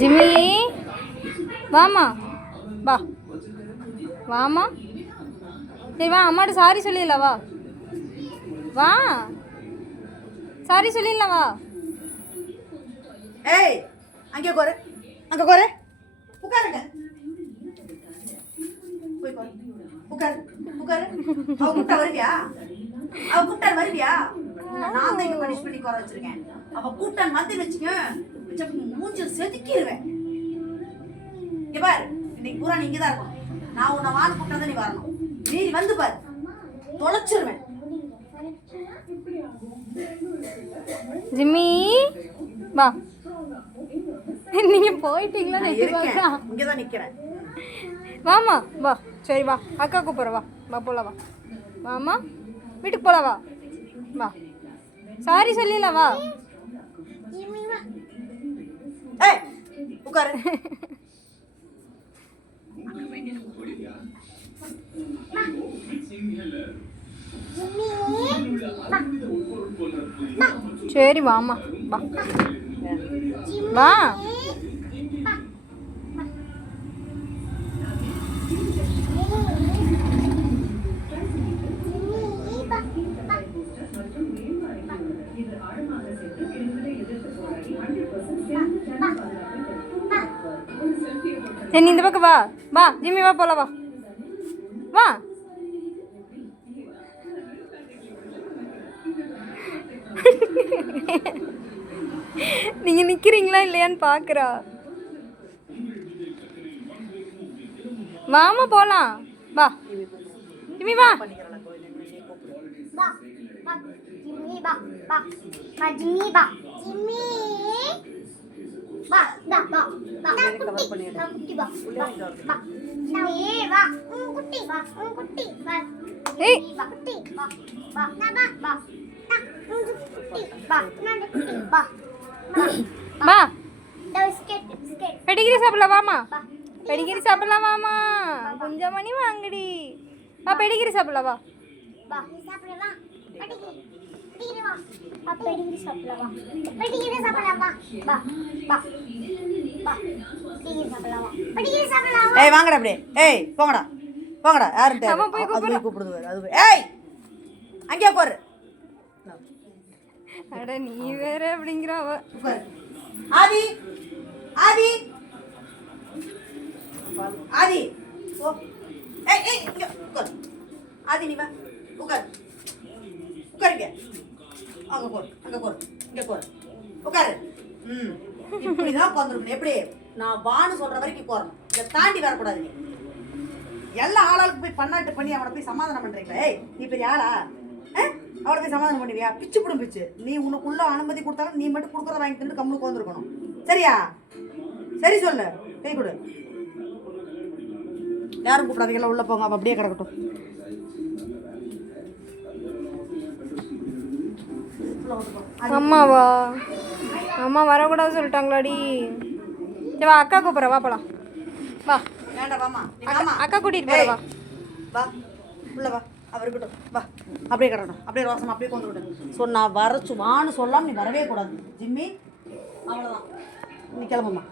Jimmy வாமா வா. வாமா சரி வா. அம்மாட்ட சாரி சொல்லிடலாம் வா. வா. சாரி சொல்லிடலாம் வா. ஏய் அங்கே கோரு அங்கே கோரு உட்காருங்க போய் கோரு உட்காரு உட்காரு அவ கூப்பிட்டா வருவியா? அவ கூப்பிட்டா வருவியா? நான் தான் இங்க பனிஷ் பண்ணி குறை வச்சிருக்கேன். அவ கூப்பிட்டான் வந்து வச்சுக்க மூஞ்சில் செதுக்கிடுவேன் இங்க பாரு இன்னைக்கு பூரா நீங்க தான் இருக்கணும். நான் உன்னை வான்னு கூப்பிட்டா தான் நீ வரணும். நீ வந்து பாரு தொலைச்சிருவேன். ஜிம்மி வா. நீங்க போயிட்டீங்களா இங்க தான் நிக்கிறேன். வாமா வா. சரி வா. அக்கா கூப்பிட்ற வா. வா போலாம் வா. வாமா வீட்டுக்கு போலாம் வா. வா. சாரி சொல்லிடலாம் வா. ஏய் உட்காரு. சரி வாமா வா. வா. சரி நீ இந்த பக்கம் வா வா ஜிம்மி வா போல வா வா நீங்க நிக்கிறீங்களா இல்லையான்னு பார்க்குறா வாமா போகலாம் வா ஜிம்மி வா ஜிம்மி வா ஜிம்மி வா da, biscuit, biscuit, பெடிகிரி சாப்பிடலாம் வாமா ba, பெடிகிரி சாப்பிடலாம் வாமா கொஞ்சம் மணி வாங்கடி வா பெடிகிரி சாப்பிடலாம் வா ba, சாப்பிடலாம் படிக்கிறி படிக்கிறி வா பா படிக்கிறி சாப்பிடலாம் படிக்கிறி சாப்பிடலாம் வா பா பா பா படிக்கிறி சாப்பிடலாம் வா படிக்கிறி சாப்பிடலாம் வா ஏய் வாங்கடா அப்படியே. ஏய் போங்கடா. போங்கடா யாரும் தேவை கூப்பிடுது பாரு, அது ஏய் அங்கே உட்காரு அட நீ வேற அப்படிங்கிற அவ. ஆதி ஆதி. ஆதி ஓ ஏய் ஏய் இங்க உட்காரு ஆதி நீ வா. உட்காரு உட்காருங்க அங்க போர் அங்க போர் இங்க போர் உட்காரு ம். இப்படிதான் உட்காந்துருக்கணும் எப்படி? நான் வான்னு சொல்ற வரைக்கும் போறணும் இதை தாண்டி வரக்கூடாது நீ. எல்லா ஆளாளுக்கு போய் பண்ணாட்டு பண்ணி அவனை போய் சமாதானம் பண்றீங்களா? நீ பெரிய ஆளா? அவளை போய் சமாதானம் பண்ணுவியா பிச்சு பிடும் பிச்சு. நீ உனக்குள்ள அனுமதி கொடுத்தாலும் நீ மட்டும் கொடுக்குறத வாங்கி தின்னு கம்முனு உட்காந்துருக்கணும் சரியா? சரி சொல்லு. கை கொடு. யாரும் கூப்பிடாதீங்க. எல்லாம் உள்ள போங்க. அப்படியே கிடக்கட்டும். அம்மாவா? அம்மா வரக்கூடாது சொல்லிட்டாங்களாடி. சரி வா அக்கா கூப்பிட்ற வா போலாம். வா. அக்கா கூட்டிட்டு வா. வா. உள்ள வா. அவர் இருக்கட்டும். வா. அப்படியே கிடக்கட்டும் அப்படியே ரோசம் அப்படியே கொண்டு விட்டு ஸோ நான் வர சும்மான்னு சொல்லாம நீ வரவே கூடாது. ஜிம்மி அவ்வளோதான் நீ கிளம்புமா